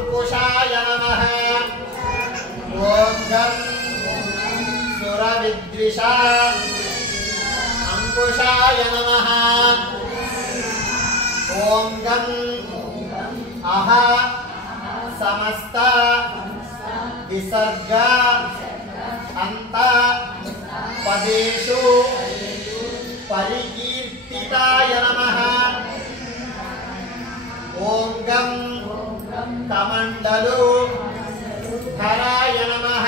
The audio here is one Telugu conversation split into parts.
अंकुशाय नमः ओम गं सुरविद्विषा अंकुशाय नमः ओम गं अह समस्त विसर्ग अंत पदेषु परिकीर्तिताय नमः ओम गं कमंडलु धराय नमः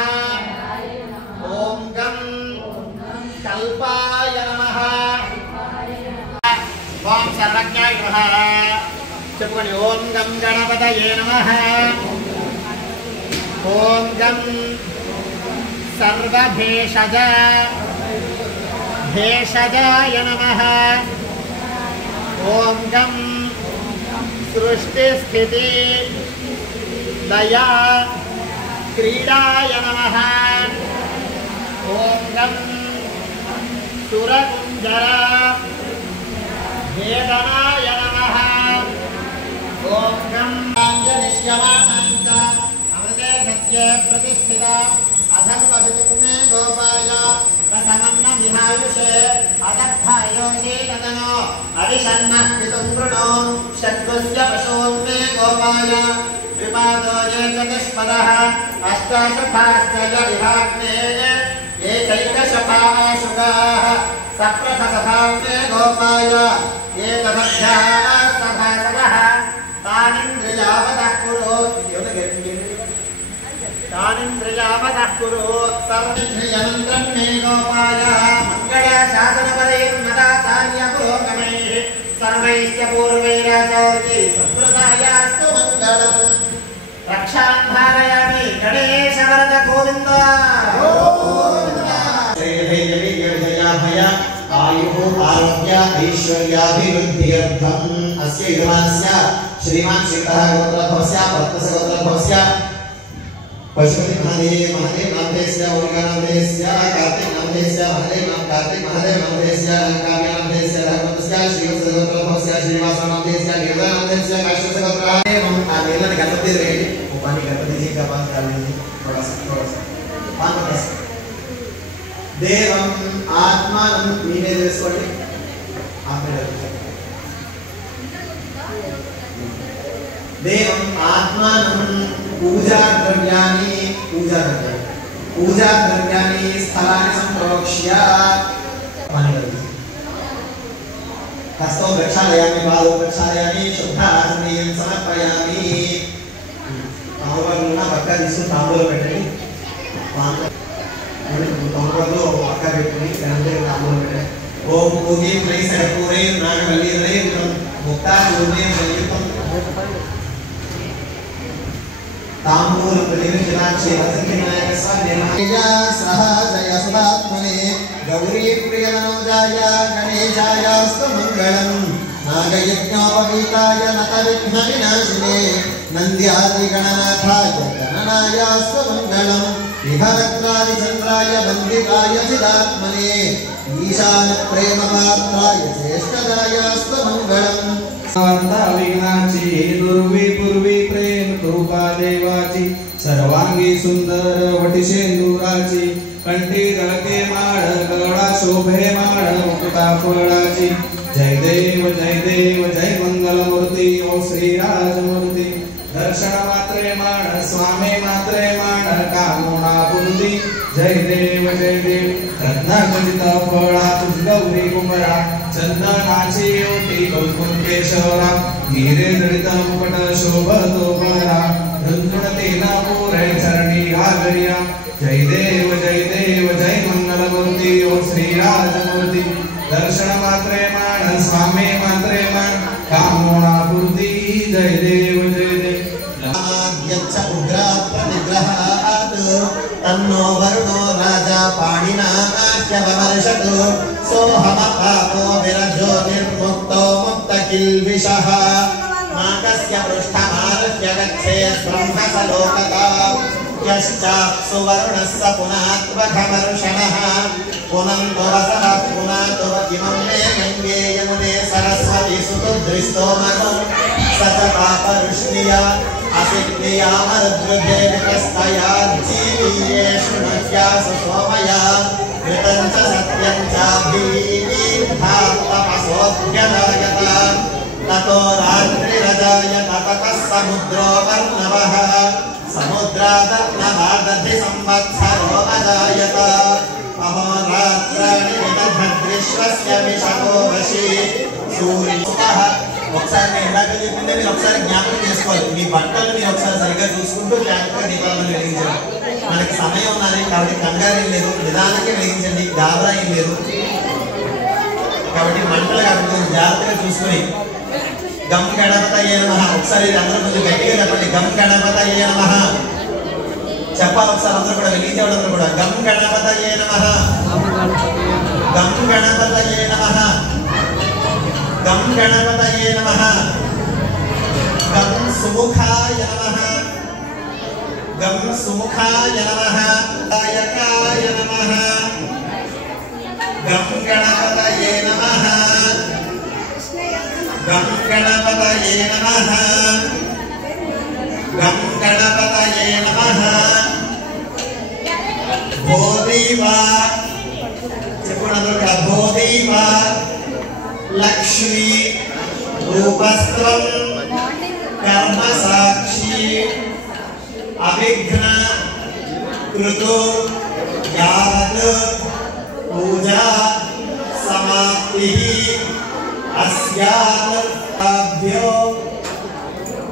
ओम गं कल्पाय नमः ओम सर्वज्ञाय नमः चुपकनि ओम गं गणपतये नमः ओम गं सर्वभेषज भेषजाय नमः ओम गं सृष्टि स्थिति लया क्रीडाय नमः ओम गं सुरकुंजर भेदनाय नमः ओम गं अंजनिष्यमानंच अमृते सत्ये प्रतिष्ठिता अधर्मवितुम्ने गोपाय रसमन्न विहायुषे अदत्थायोषे तदनो अविषन्नः पितुं वृणो षड्वस्य पशोन्मे गोपाय विपादो ये चतुष्पदः अष्टाशताश्च विभाग्ने ये चैकशपाः शुगाः सप्रथसभाग्ने गोपाय ये तदध्याः सभासदः तानिन्द्रियावतः कुरु तानिन्द्रियावतः कुरु सर्वेन्द्रियमन्त्रं मे गोपाय मङ्गलशासनपरैर्नदाचार्य पुरोगमैः सर्वैश्च पूर्वैराचार्यैः सम्प्रदायास्तु मङ्गलम् रक्षां धारयामि गणेशवरद गोविन्द जयाभय आयुः आरोग्य ऐश्वर्याभिवृद्ध्यर्थम् अस्य युवास्य श्रीमान् श्रीतः गोत्रभवस्य प्रत्यस्य गोत्रभवस्य पशुपति महादेव महादेव नामधेयस्य ओंकार नामधेयस्य कार्तिक नामधेयस्य महादेव नाम कार्तिक महादेव नामधेयस्य काव्य नामधेयस्य राघवस्य श्रीवत्स गोत्रभवस्य श्रीनिवास नामधेयस्य नीलदा नामधेयस्य काश्यप गोत्र एवं आनेलन गणपति रेडी उपानी गणपति जी का पान कर लीजिए थोड़ा सा पान बस देवं आत्मानं निवेदयस्वति आप में देवं आत्मानं पूजा द्रव्यानि स्थलानि संप्रोक्ष्य हस्तौ प्रक्षालयामि पादौ प्रक्षालयामि शुद्धाचमनीयं समर्पयामि तांबूलंना पक्का दिसु तांबूलं పెట్టండి तांबूలంలో పక్కా పెట్టుకొని గంటే तांबूలం పెట్టండి ఓం పూజే ప్రైస్ కర్పూరే నాగవల్లీరే ముక్తా పూర్ణే సంయుక్తం तांबूल प्रतिविजनाक्षे वसंतिनायक स्वामिनाया सहजय सुदात्मने गौरी प्रियनोजाय गणेशायास्तु मङ्गलम् नागयज्ञोपवीताय नतविघ्नविनाशिने नन्द्यादिगणनाथाय गणनायास्तु मङ्गलम् विभवक्त्रादिचन्द्राय वन्दिताय चिदात्मने ईशानप्रेमपात्राय ज्येष्ठदायास्तु मङ्गलम् विघ्नाची दुर्वी पूर्वी प्रेम कृपा देवाची सर्वांगी सुंदर वटिशेंदुराची कंठी जळके माळ गळा शोभे माळ मुकुटा फळाची जय देव जय मंगलमूर्ती ओ श्रीराजमूर्ती दर्शन मात्रे माण स्वामी मात्रे माण कामोना पूर्ती जय देव रत्नाखचित फळा तुझ गौरी कुंभरा चंदनाची ओटी कुंकुम केशवरा गिरे जडित मुकुट शोभतो बळा धुंधुणतेना पुरे चरणी घागरिया जय देव जय मंगलमूर्ती ओ श्रीराजमूर्ती दर्शन मात्रे माण स्वामी मात्रे माण कामोना पूर्ती जय देव यच्च उग्रात् प्रतिग्रहात् तन्नो वरुणो राजा पाणिनानाच्यववर्षतु सोऽहमपापो विरजो निर्मुक्तो मुक्तकिल्बिषः माकस्य पृष्ठमारुह्य गच्छेत् ब्रह्मसलोकता यश्चाप्सु वरुणस्य पुनात्वघमर्षणः पुनन्तो वसः पुनातो इमं मे गङ्गे यमुने सरस्वती सुतुद्रिस्तो मनो स च पापरुष्णिया असिद्धियामरुद्रुदेविकस्तया जीवीयेषु नव्यास सोमया कृतं च सत्यं चाभीधात्तपसोऽध्यदायत ततो रात्रिरजायत ततः समुद्रो वर्णवः समुद्रादर्णवादधि संवत्सरो अजायत अहोरात्राणि विदधद्विश्वस्य मिषतो वशी सूर्यः ఒకసారి నేను ఇందాక చెప్పిందే మీరు ఒకసారి జ్ఞాపకం చేసుకోవాలి. మీ బట్టలు మీరు ఒకసారి సరిగ్గా చూసుకుంటూ జాగ్రత్తగా దీపాలను వెలిగించండి. మనకి సమయం ఉన్నది కాబట్టి కంగారు ఏం లేదు, నిదానంగా వెలిగించండి, గాబరా ఏం లేదు. కాబట్టి మంటలు కాబట్టి జాగ్రత్తగా చూసుకుని గం గణపతయే నమః ఒకసారి అందరూ కొంచెం గట్టిగా చెప్పండి. గం గణపతయే నమః చెప్పాలి ఒకసారి అందరూ కూడా వెలిగించేవాళ్ళందరూ కూడా గం గణపతయే నమః గం గణపతయే నమః गं गणपतये नमः गं सुमुखाय नमः गं सुमुखाय नमः दायकाय नमः गं गणपतये नमः गं गणपतये नमः गं गणपतये नमः बोधिवा चपुणदुर्गा बोधिवा लक्ष्मी रूपस्त्वं कर्म साक्षी अभिघ्न कृतो यावत् पूजा समाप्तिः अस्यात् ताभ्यो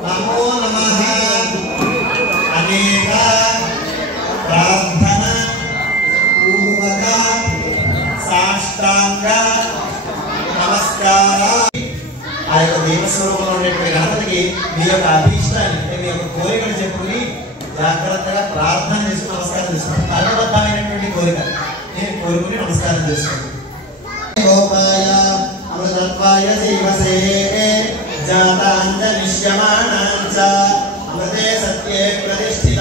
नमो नमः अनेक प्रार्थना पूर्वक साष्टांग ఆ యొక్క దేవస్వరూపంలో ఉండేటువంటి గణపతికి మీ యొక్క అభీష్టాన్ని అంటే మీ యొక్క కోరికలు చెప్పుకుని జాగ్రత్తగా ప్రార్థన చేసుకుని నమస్కారం చేసుకోండి. అర్థబద్ధమైనటువంటి కోరిక నేను కోరుకుని నమస్కారం చేసుకోండి. గోపాయ అమృతత్వాయ జీవసే జాతాంజనిష్యమాణాంచ అమృతే సత్యే ప్రతిష్ఠిత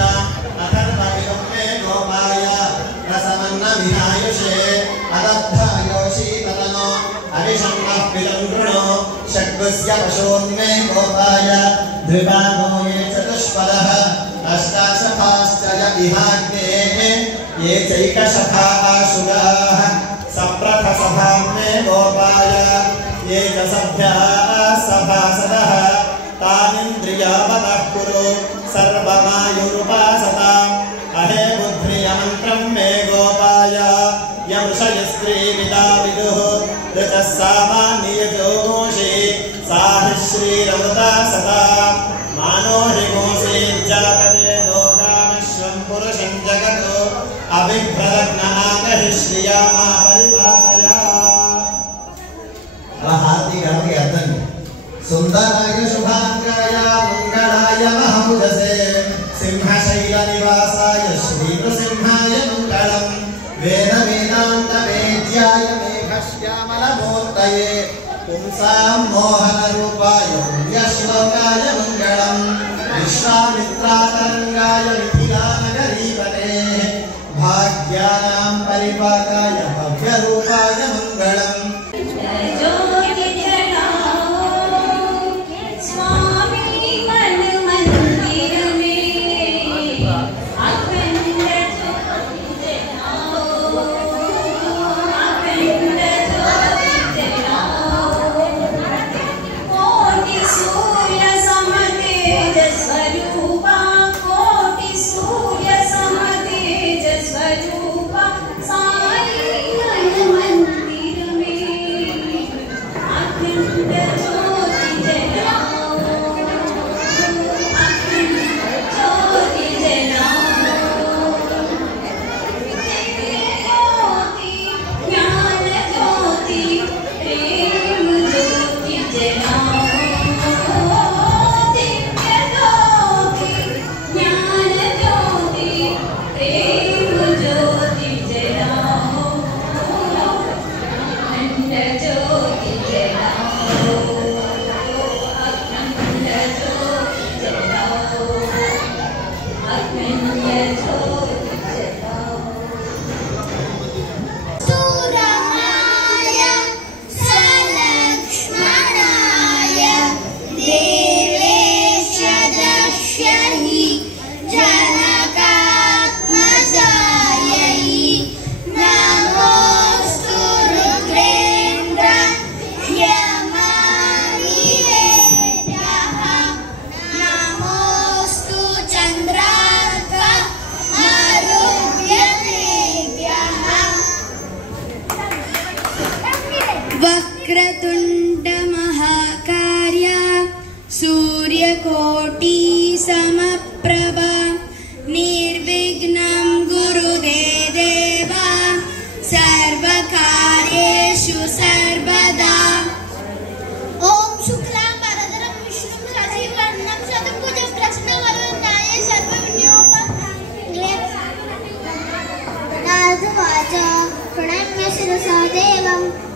అథర్వణికం మే గోపాయ రసమన్న వినాయుషే అదబ్ధాయోషీతనో अभिषण्णः पितृणो षड्वस्य पशोन्मे गोपाय द्विपादो ये चतुष्पदः अष्टाशफाश्च विहाग्ने ये चैकशफाः शुगाः सप्रथसभां मे गोपाय ये च सभ्याः सभासदः तानिन्द्रियावतः कुरु सर्वमायुरुपासताम् अहे बुद्धियमन्त्रं मे गोपाय यमृषयस्त्रीविदा विदुः ऋतः सामान्यजोषे साहिश्रीरमृता सदा मानो हिमोषेज्जातवेदो कामश्वं पुरुषं जगतो अभिभ्रदग्ननागहि श्रियामा परिपातया हाथी गणपति अर्धन सुंदराय शुभांगाय मंगलाय महामुदसे सिंहशैलनिवासाय श्रीनृसिंहाय मंगलम् वेद वेदांत वेद्याय मेघश्यामलमूर्तये पुंसां मोहनरूपाय पुण्यश्लोकाय मङ्गलम् विश्वामित्रातरङ्गाय मिथिलानगरीपते भाग्यानां परिपाकाय भव्यरूपाय मङ्गलम् देवेश दक्ष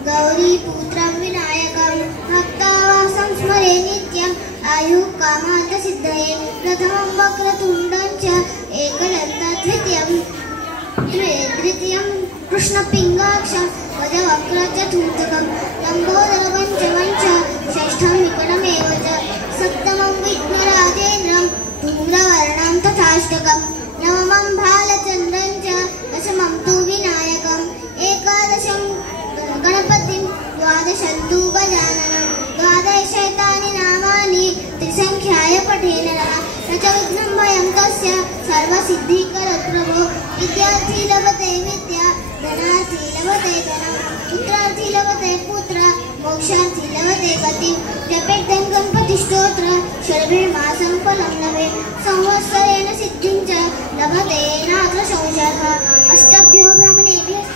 गौरीपुत्रं विनायकं भक्तावासं स्मरे नित्यम् आयुः कामार्थसिद्धये प्रथमं वक्रतुण्डं च एकदन्तं तृतीयं कृष्णपिङ्गाक्षं गजवक्रचतुर्थकं लम्बोदरं च षष्ठं विकटमेव च सप्तमं विघ्नराजेन्द्रं धूम्रवर्णं तथाष्टकं नवमं भालचन्द्रं च दशमं तु विनायकम् एकादशं गणपतिं द्वादशं तु गजाननं द्वादशैतानि नामानि त्रिसङ्ख्याय पठेन नमः न च विघ्नं भयं तस्य सर्वसिद्धिकरः प्रभो विद्यार्थी लभते विद्या धनार्थी लभते धनं पुत्रार्थी लभते पुत्र मोक्षार्थी लभते गतिं जपेतं गणपतिस्तोत्र षड्भिर्मासं फलं लभेत् संवत्सरेण सिद्धिं च लभते नात्र संशयः अष्टभ्यो ब्राह्मणेभ्यः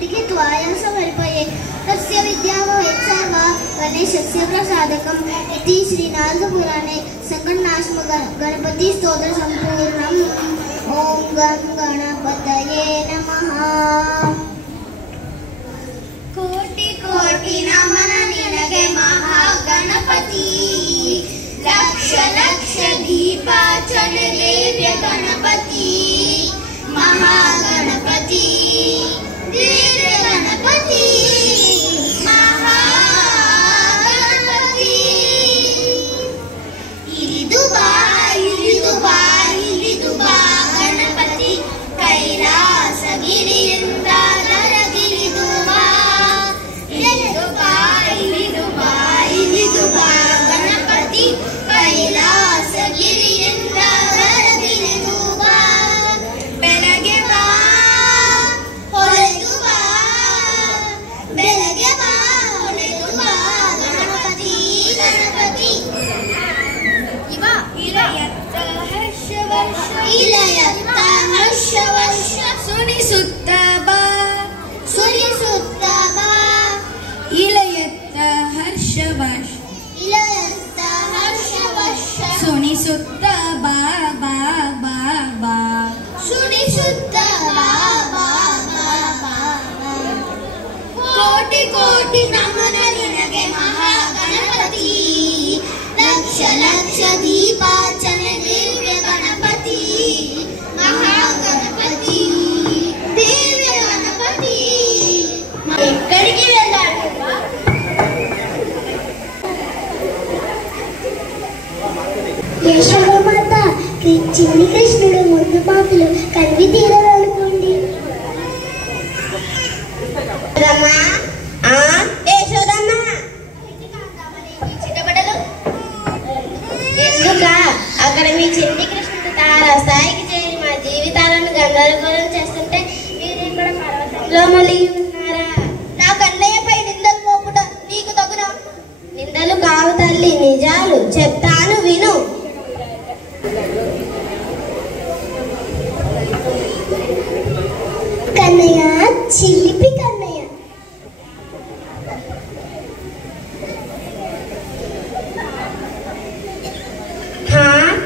लिखित्वा यं समर्पये तस्य विद्या भवेत् सर्वा गणेशस्य प्रसादकम् इति श्रीनारदपुराणे संकटनाशम गणपति स्तोत्र सम्पूर्णम् ॐ गं गणपतये नमः। कोटि कोटि नमन निनगे महागणपति लक्ष लक्ष दीपाचन देव्य गणपति महागणपति दिव्य गणपति महागणपति इलिदुबा इलिदुबा इलिदुबा गणपति कैलासगिरिಯಿಂದ ನರಗಿರಿದುಬಾ ಇಲಿದುಬಾ ಇಲಿದುಬಾ ಇಲಿದುಬಾ ಗಣಪತಿ ಕೈಲಾಸಗಿರಿಯಿಂದ ನರಗಿರಿದುಬಾ ಬೆಳಗ್ಗೆ ಬಾ ಹೊಳೆದು ಬಾ ಬೆಳಗ್ಗೆ ಬಾ ಹೊಳೆದು ಬಾ ಗಣಪತಿ ಗಣಪತಿ ಇವ ಇಲಯತ್ತ ಹರ್ಷವರ್ಷ ಇಲಯತ್ತ ಹರ್ಷವರ್ಷ ಸುನಿಸುತ್ತ ಬಾ ಸುನಿಸುತ್ತ ಬಾ ಇಲಯತ್ತ ಹರ್ಷವರ್ಷ ಇಲಯತ್ತ ಹರ್ಷವರ್ಷ ಸುನಿಸುತ್ತ ಬಾ ಬಾ ಬಾ ಬಾ ಸುನಿಸುತ್ತ ಬಾ ಬಾ ಬಾ ಬಾ ಕೋಟಿ ಕೋಟಿ ನಮನ ನಿನಗೆ ಮಹಾಗಣಪತಿ ಲಕ್ಷ ಲಕ್ಷ ದೀಪಾಚನ ದಿವ್ಯ ಗಣಪತಿ మహాగణపతి దివ్య గణపతి ఎక్కడికి వెళ్ళాడు యశోదమాత చిన్ని కృష్ణుడు ముందు పాపలు కనివి తీరాలనుకోండి యశోదమ్మా చిట్టబడలు ఎందుక అక్కడ మీ చిన్ని కృష్ణుడు తారా స్థాయికి చేరి మా జీవితాలను గందరగోళం చేస్తుంటే మీరు ఇక్కడ పర్వతంలో మలిగి ఉన్నారా? నా కన్నయ్యపై నిందలు మోపుట నీకు తగునా? నిందలు కావు తల్లి, నిజాలు చెప్తాను విను. కన్నయ్య చిలిపి కన్నయ్య.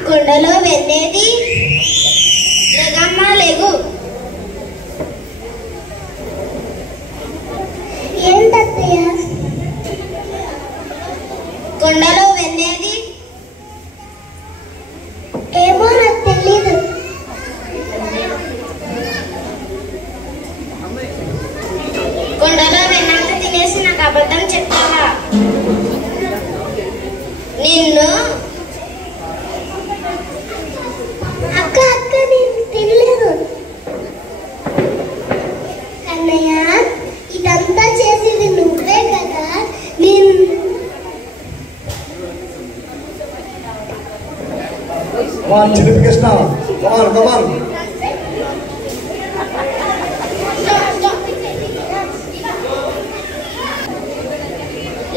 కుండలో వెన్నేది? లేగమ్మా లేగు. ఏంటత్తయ్య? కుండలో వెన్నేది? ఏమో నాకు తెలీదు. కుండలో వెన్నంత తినేసి నాకు అబద్ధం చెప్తావా? నిన్ను అక్క అక్క నేను తినలేదు. కన్నయ్య ఇదంతా చేసేది నువ్వే కదా. నేను చిలిపి కృష్ణ కమాన్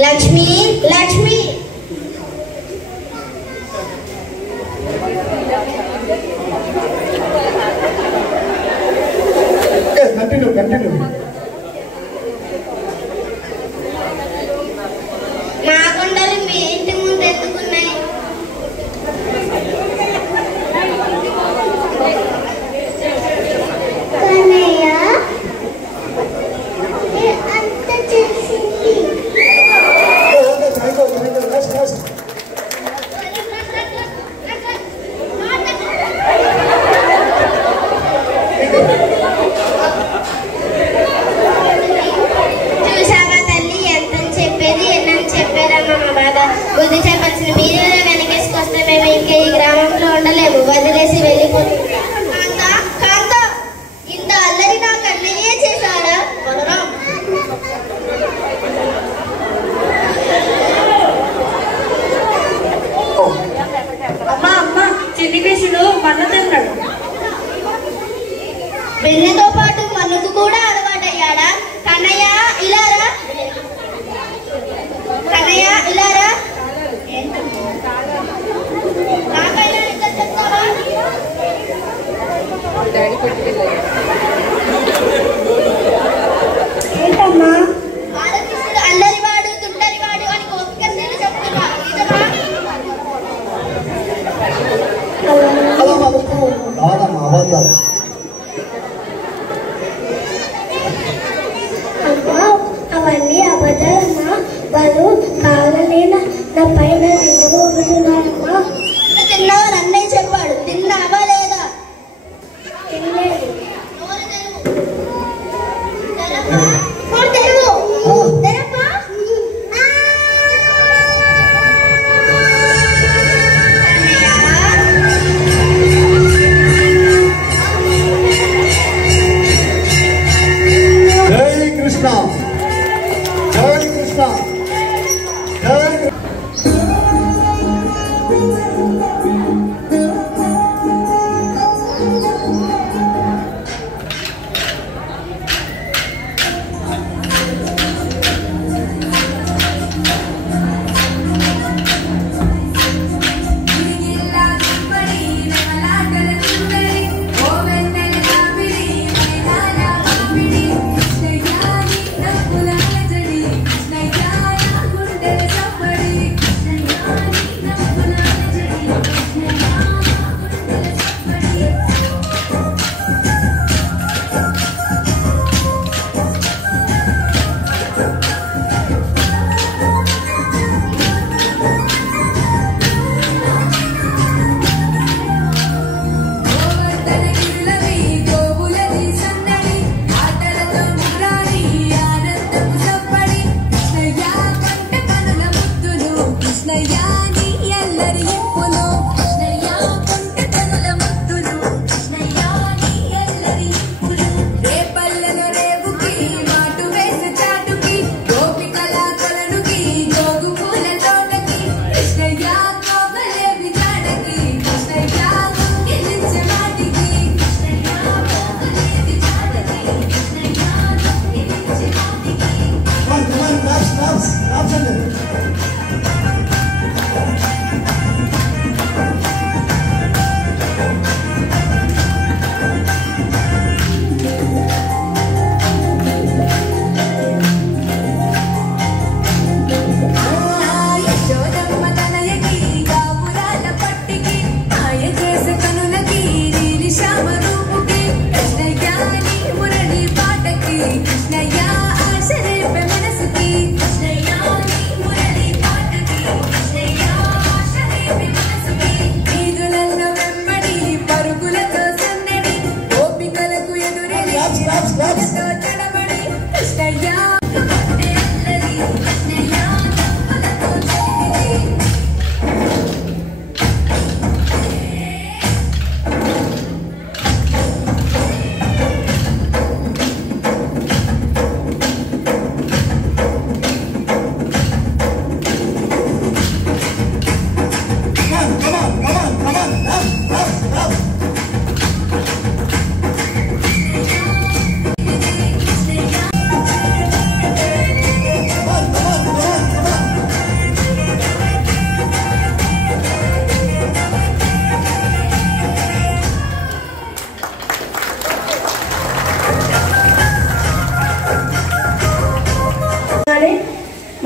లక్ష్మి లక్ష్మి కంటిన్యూ నా కొండలు మీ ఇంటి ముందు ఎందుకున్నాయి? కన్నయ్య అంత చేసి మన్ను తిన్నాడు. వెన్నతో పాటు మన్నుకు కూడా అలవాటయ్యాడా? కన్నయ్య ఇలారా, కన్నయ్య ఇలారా. నాకైనా ఇంకా చెప్తావా? ఏంటమ్మా? బాలకృష్ణుడు అల్లరివాడు, తుంటరివాడు అని కోపికలు చెప్తున్నా, నిజమా? అవన్నీ అబద్ధాలమ్మా. వాళ్ళు కావాలని నా పైన నిందబోతున్నారమ్మా. తిన్నావని అన్నయ్య చెప్పాడు. తిన్నావా లేదా? తినలేదు.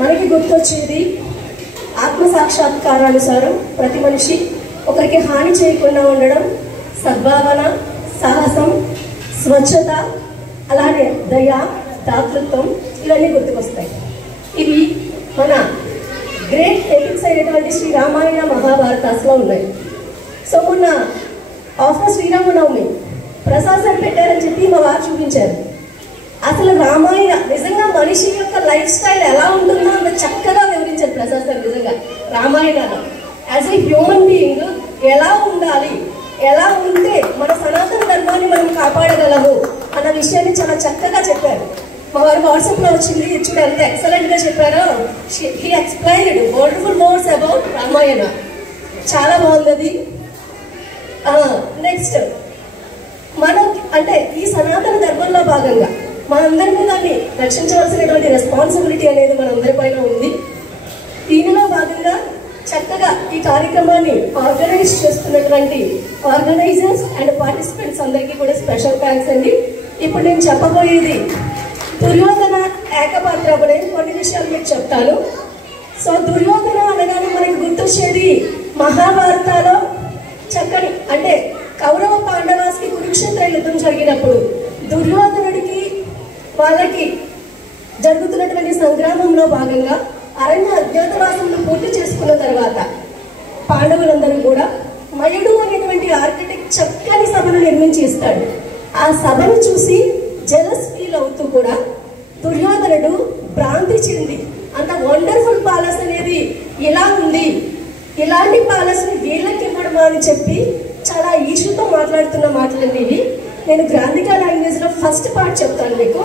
మనకి గుర్తొచ్చేది ఆత్మసాక్షాత్కారానుసారం ప్రతి మనిషి ఒకరికి హాని చేయకుండా ఉండడం, సద్భావన, సాహసం, స్వచ్ఛత, అలానే దయ, దాతృత్వం ఇవన్నీ గుర్తుకొస్తాయి. ఇవి మన గ్రేట్ ఎపిక్స్ అయినటువంటి శ్రీ రామాయణ మహాభారతాస్లో ఉన్నాయి. సో మొన్న ఆఫర్ శ్రీరామనవమి ప్రసాదం పెట్టారని చెప్పి మా వారు చూపించారు. అసలు రామాయణ నిజంగా మనిషి యొక్క లైఫ్ స్టైల్ ఎలా ఉంటుందో అంత చక్కగా వివరించారు ప్రసాద్ సార్. నిజంగా రామాయణంలో యాజ్ ఏ హ్యూమన్ బీయింగ్ ఎలా ఉండాలి, ఎలా ఉంటే మన సనాతన ధర్మాన్ని మనం కాపాడగలము అన్న విషయాన్ని చాలా చక్కగా చెప్పారు. మా వారు వాట్సాప్లో వచ్చింది, చూడు ఎంత ఎక్సలెంట్గా చెప్పారో. He explained wonderful words about Ramayana. చాలా బాగుంది. నెక్స్ట్ మనం అంటే ఈ సనాతన ధర్మంలో భాగంగా మనందరి మీద రక్షించవలసినటువంటి రెస్పాన్సిబిలిటీ అనేది మనందరి పైన ఉంది. దీనిలో భాగంగా చక్కగా ఈ కార్యక్రమాన్ని ఆర్గనైజ్ చేస్తున్నటువంటి ఆర్గనైజర్స్ అండ్ పార్టిసిపెంట్స్ అందరికీ కూడా స్పెషల్ థ్యాంక్స్ అండి. ఇప్పుడు నేను చెప్పబోయేది దుర్యోధన ఏకపాత్ర అనే కొన్ని విషయాలు మీకు చెప్తాను. సో దుర్యోధన అనగానే మనకి గుర్తొచ్చేది మహాభారతాలో చక్కని అంటే కౌరవ పాండవాస్కి కురుక్షేత్ర యుద్ధం జరిగినప్పుడు దుర్యోధనుడికి వాళ్ళకి జరుగుతున్నటువంటి సంగ్రామంలో భాగంగా అరణ్య అజ్ఞాతవాసంలో పూర్తి చేసుకున్న తర్వాత పాండవులందరూ కూడా మయుడు అనేటువంటి ఆర్కిటెక్ట్ చక్కని సభను నిర్మించి ఇస్తాడు. ఆ సభను చూసి జెలస్ ఫీల్ అవుతూ కూడా దుర్యోధనుడు భ్రాంతి చెంది అంత వండర్ఫుల్ ప్యాలెస్ అనేది ఇలా ఉంది, ఇలాంటి ప్యాలెస్ ని వీళ్ళకి ఇవ్వడమా అని చెప్పి చాలా ఈషుతో మాట్లాడుతున్న మాటలండి ఇవి. నేను గ్రాంధిక లాంగ్వేజ్ లో ఫస్ట్ పార్ట్ చెప్తాను మీకు.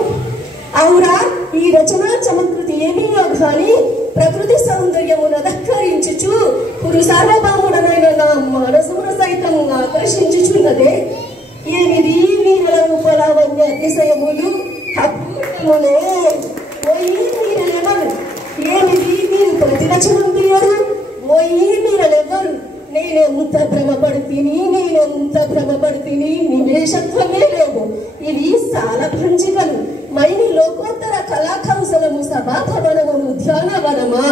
అవురా ఈ రచన చమత్కృతి ఏమీయో కానీ ప్రకృతి సౌందర్యమును ధక్కరించుచు పురు సార్వభౌముడనైన నా మనసును సైతం ఆకర్షించుచున్నదే. ఏమిది వీరుల రూపలావణ్య అతిశయములు అద్భుతములే. ఓయి మీరెవరు, ఏమిది మీరు ప్రతివచనం తీయరు, ఓయి మీరెవరు, నేనెంత భ్రమపడుతుంది నివేశత్వమే లేదు. ఇవి సాలభంజికలు మైని లోకోత్తర కళాకౌశలము సభాభవనమును ఉద్యానవనమా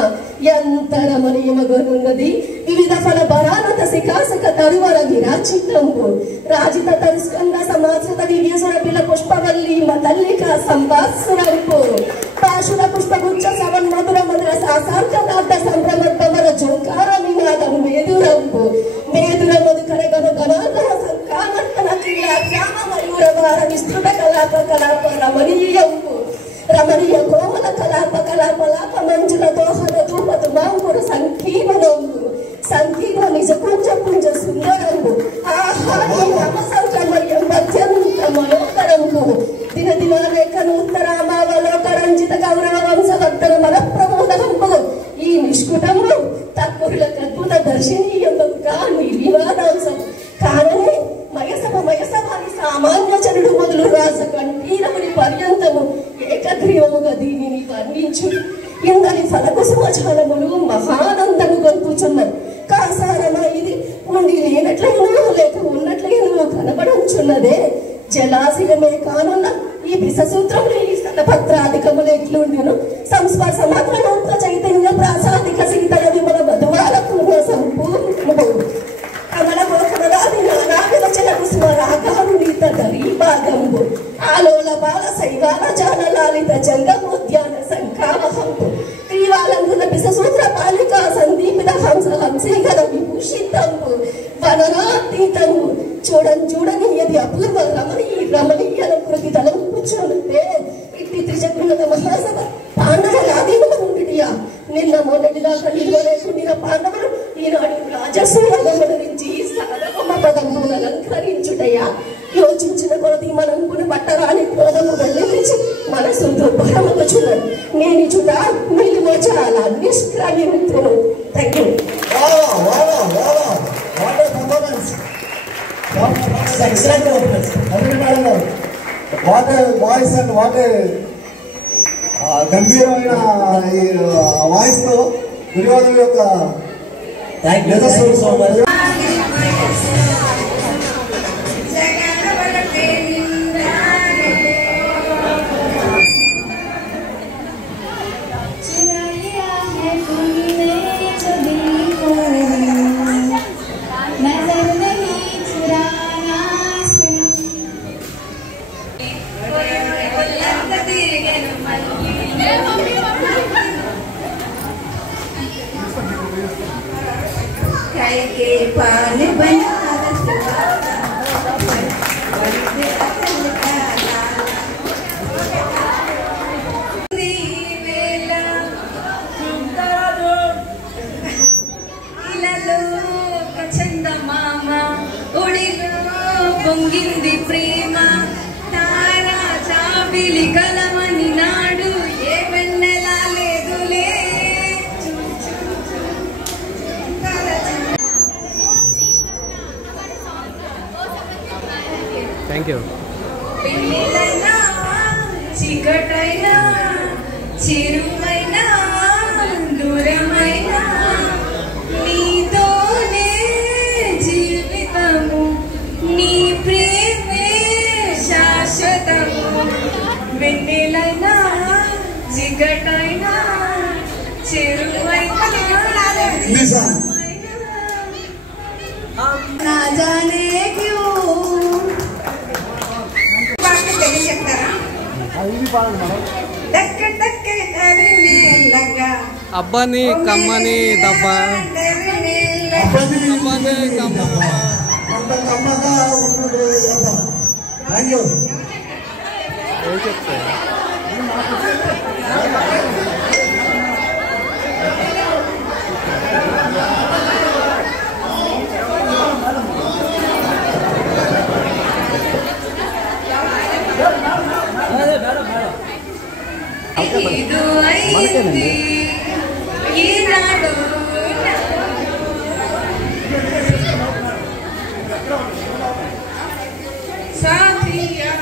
ఎంత రమణీయమగనున్నది. వివిధ ఫల బరానత శిఖాసక తరువర విరాచితంబు రాజిత తరుస్కంద సమాశ్రిత దివ్యసుర పిల పుష్పవల్లి మతల్లిక సంవాత్సరంపు పాశుర పుష్పగుచ్చ సవన్ మధుర మధుర సాసార్కనాథ సంభ్రమర జోంకార నినాదం మేదురంపు మేదుర మధుకర గణ గణాగ్రహ సంకానర్తన క్రియా శ్యామ మయూర వార విస్తృత కలాప రమణీయంపు రమణీయ కోమల కలాపలాప మంజుల దోహన ధూపతు మాంకుర సంకీర్ణంబు సంకీర్ణ నిజ పుంజ సుందరంబు ఆహా నమసౌకర్యం అత్యంత మనోహరంబు దిన దినాలేఖను ఉత్తరామావలోకరంజిత గౌరవ వంశవర్ధన మన ప్రమోదంబు ఈ నిష్కుటంబు తక్కువలకు అద్భుత దర్శనీయంగా నిర్వివాదాంశం కాననే మయసభ అని సామాన్య జనుడు మొదలు రాజ కంఠీరముని పర్యంతము ఏకగ్రీవముగా దీనిని వర్ణించు. ఇందని ఫలకుసుమచాలములు మహానందము గొల్పుచున్నది. కాసారమా ఇది ఉండి లేనట్లయినా లేక ఉన్నట్లయినా కనబడుచున్నదే. జలాశయమే కానున్న ఈ విషసూత్రములు ఈ స్థలపత్రాధికములు ఎట్లుండిను సంస్పర్శ మాత్రమంత చైతన్య ప్రాసాదిక శీతల విమల మధువాల పూర్ణ సంపూర్ణము కమలమోహనరాది నానావిరచన కుసుమ రాగారుణీత దరీభాగంబు ఆలోల బాల శైవాల జాల లాలిత జంగమోద్యాన సంకామహంబు క్రీవాలంగుల విషసూత్ర పాలికా సందీపిత హంస హంసీగల విభూషితంబు వనరాతీతంబు చూడని ఇది అపూర్వ రమణీయ కృతి తలంపుచుంటే ఇట్టి త్రిచక్రుల మహాసభ పాండవుల ఆధీనము ఉండియా నిన్న మొదటిదాకా నిలవలేకుండిన పాండవులు ఈనాడు రాజసూయముల నుంచి సాధకమ పదములను అలంకరించుటయా. యోచించిన కొలది మనంకుని పట్టరాని క్రోధము వెల్లరించి మనసు దుర్భరమగుచున్నాడు. నేను చుట మిలిమో చాలా నిష్క్రమింతును. Thank you. Excellent performance. What a voice and what a గంభీరమైన వాయిస్ తో దుర్యోధన యొక్క పొంగింది ప్రేమ తారా చాపిలి కలమని నాడు ఏ వెన్నెలా లేదులే. Thank you. వెన్నెలైనా చీకటైనా చిరుమైనా దూరమైనా నీతోనే జీవితము నీ ప్రేమే శాశ్వతము. వెన్నెలైనా చీకటైనా చిరుమైనా నా జానే క్యూ చెప్తారా? అబ్బని కమ్మని దబ్బ ఏం చెప్తా ఇది అయింది ఈనాడు సాథియా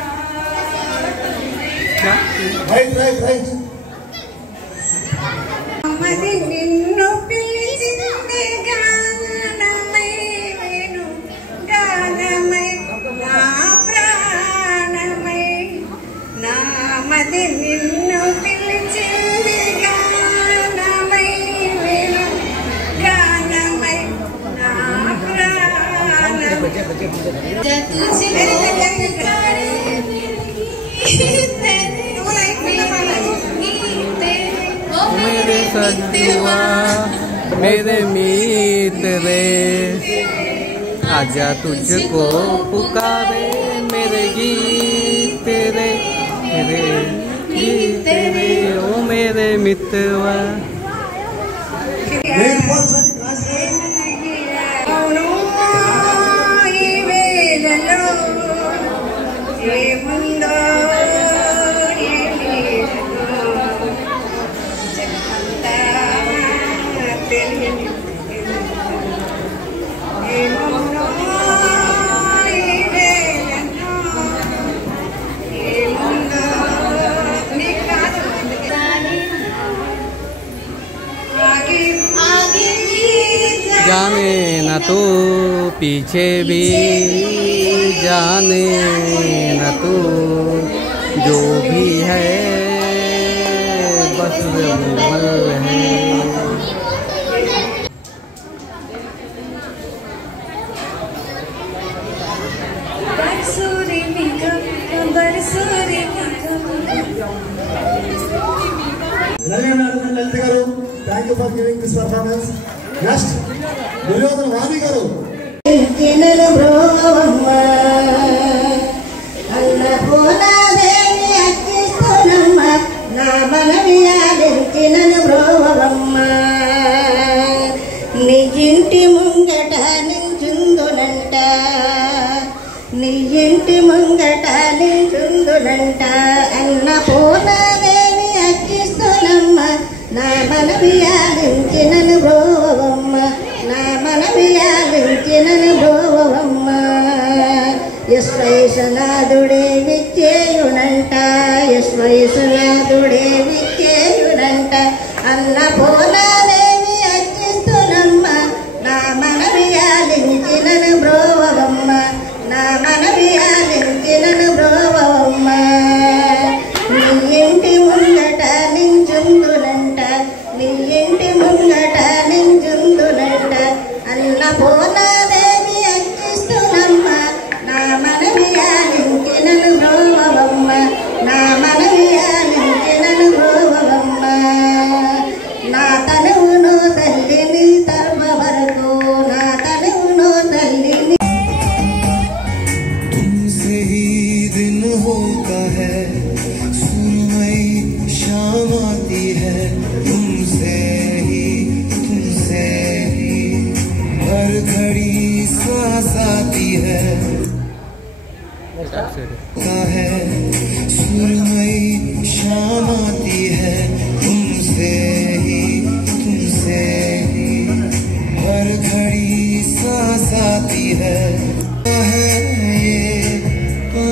అమ్మది నిన్ను పిలిచింది గానమై వేణు గానమై నా ప్రాణమై నామది నిన్ను పిలిచింది గానమై వేణు గానమై నా ప్రాణమై मेरे सजवा मेरे मीत रे आजा तुझको पुकारे मेरे गीत रे मेरे गीत रे ओ मेरे मितवा. जाने न तू पीछे भी जाने न तू जो भी है बस मुमल है. లలిత గారు, thank you for giving this performance. Next Duryodhana Vani గారు. నిజింటి ముంగట నించుందునంట నీ ఇంటి ముంగట నించుందునంట అన్నపూర్ణాదేవి అర్చిస్తునమ్మ నా మనవియాలించి నన్ను బ్రోవమ్మ నా మనవియాలించి నన్ను బ్రోవమ్మ యశ్వైశనాథుడే విచ్చేయునంట యశ్వైశనాథుడే విచ్చేయునంట అన్నపూర్ణాదేవి అర్చిస్తునమ్మ నా మనవియాలించి నన్ను బ్రోవమ్మ నా మనవియాలించి నన్ను బ్రోవమ్మ నీ ఇంటి ముంగట నించుందునంట నీ ఇంటి ముంగట నించుందునంట అన్నపూర్ణాదేవి అర్చిస్తునమ్మ నా మనవియాలించి నన్ను బ్రోవమ్మ నా మనవియాలించి నన్ను బ్రోవమ్మ నా తనువును తల్లిని తర్వ వరకు నా తనువును తల్లిని तुमसे ही दिन होता है सुरमई शाम आती है तुमसे ही हर घड़ी सांस आती है सुरमई शाम आती है तुमसे ही हर घड़ी सांस आती है ये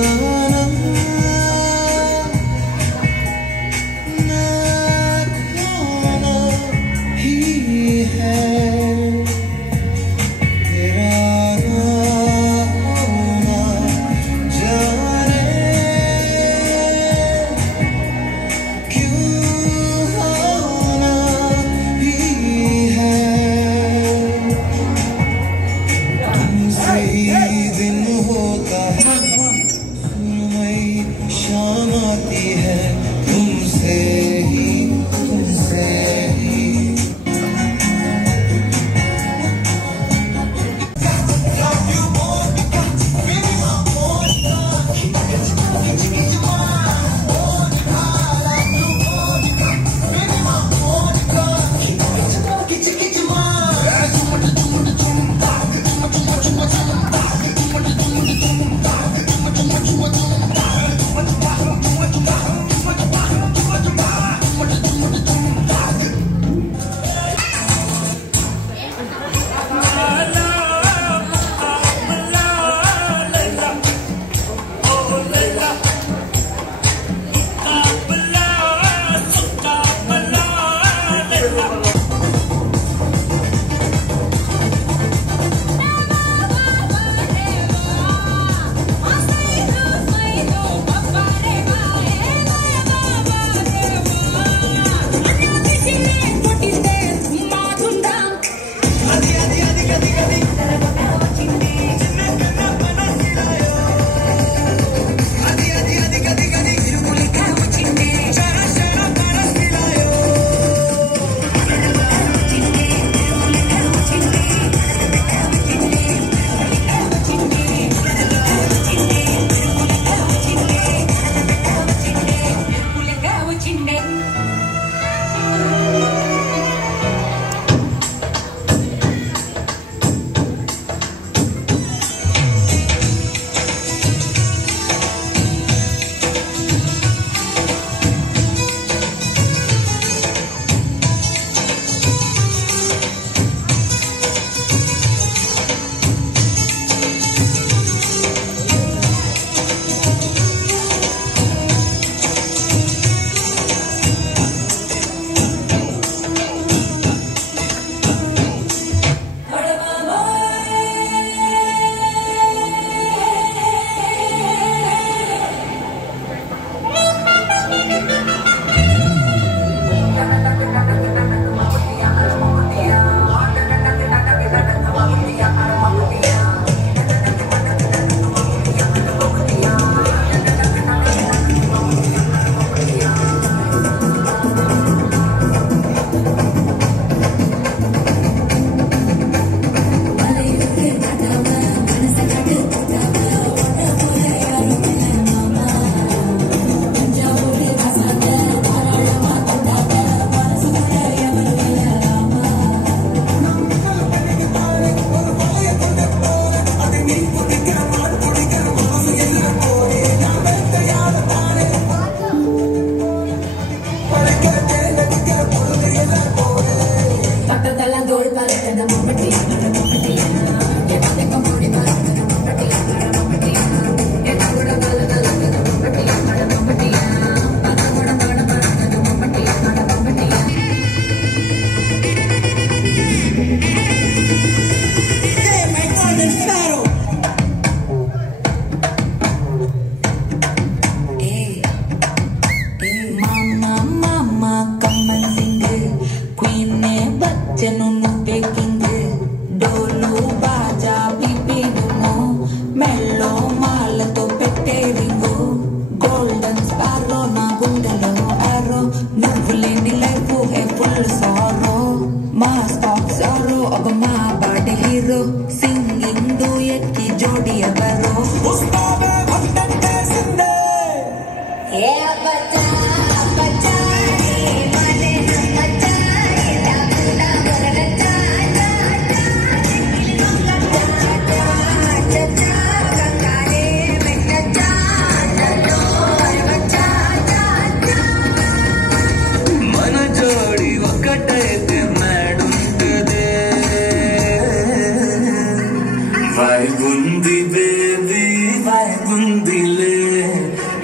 వైపుందిలే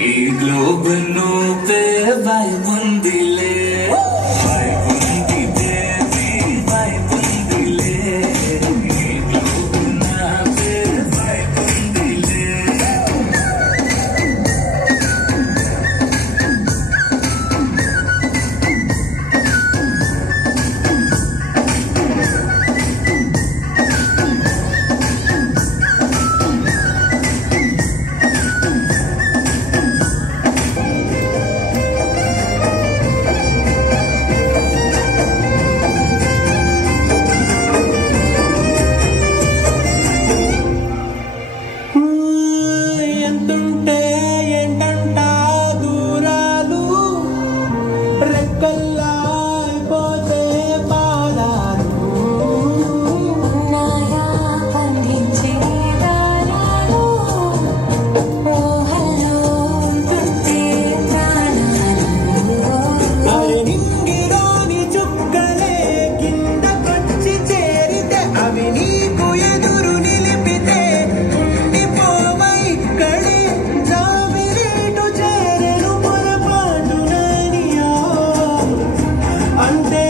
ఈ గ్లోబ్ నూపే వైపుందిలే వైపుంది దేవి వైపుందిలే ఈ గ్లోబ్ నాపే వైపుందిలే ఎంతుంటే ఏంటంట దూరాలు రెక్కల్లా అయిపోతే పాదాలు అరే నింగిలోని చుక్కలే కిందకొచ్చి చేరితే అవి నీకు ఎదురు నిలిపితే ఉండిపోవై కళే జాబిలీటు చేరెను పొరపాటుననియో అంటే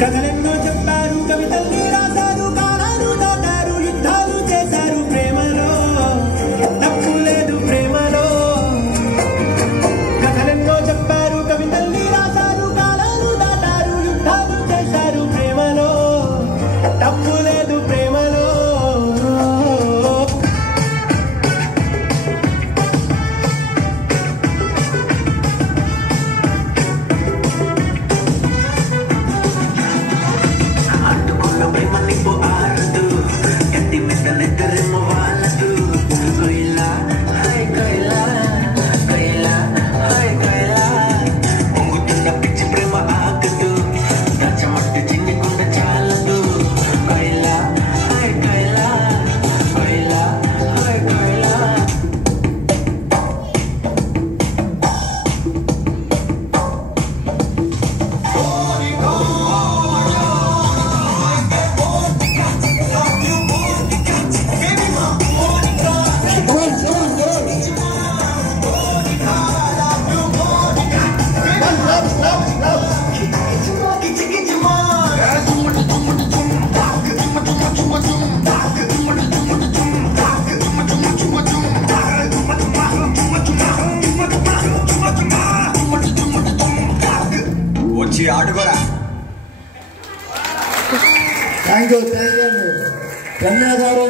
కథలెన్నో చెప్పారు కవితల్ని రాశారు కాలాలు దాటారు యుద్ధాలు చేశారు ప్రేమలో తప్పు లేదు ప్రేమలో కథలెన్నో చెప్పారు కవితల్ని రాశారు కాలాలు దాటారు యుద్ధాలు చేశారు ప్రేమలో తప్పు లేదు ప్రేమలో అడ్డుకున్న ప్రేమ నిప్పు ఆరదు గట్టి మీద నిద్రేమో వాళ్ళదు కైలా హై కైలా కైలా హై కైలా పొంగుతున్న పిచ్చి ప్రేమ ఆగదు దచ్చమట్టి చిన్నకుండా చాలదు కైలా హై కైలా కైలా హై కైలా వచ్చి ఆడుకోరా. థ్యాంక్ యూ అండి. ధన్యవాదాలు.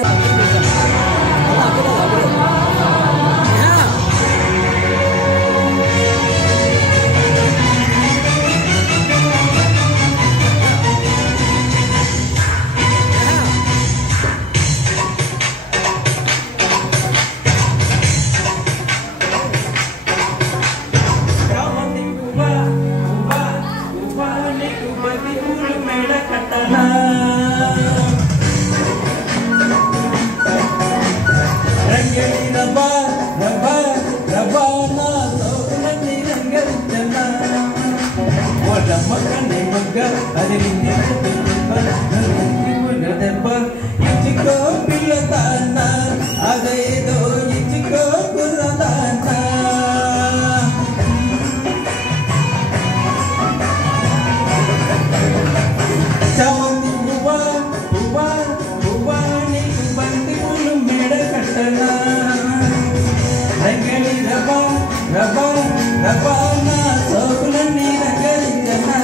ఇచ్చుకో పిల్లతానా అదేదో ఇచ్చుకో కుర్రతానా చామంతి పువ్వా పువ్వా పువ్వా నీకు బంతి పూలు మెడ కట్టనా రంగడి రబా రబా రబా నా సోకులన్నీ రంగరించనా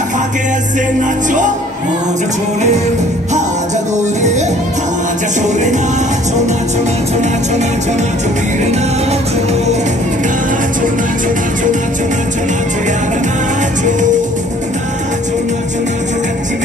चखा के ऐसे नाचो मौज छोरे हाजा गोरे हाजा छोरे नाचो नाचो नाचो नाचो नाचो नाचो वीर नाचो नाचो नाचो नाचो नाचो नाचो नाचो यार नाचो नाचो नाचो नाचो कच्ची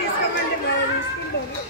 తీసుకోమండి బాబు తీసుకుంటాను.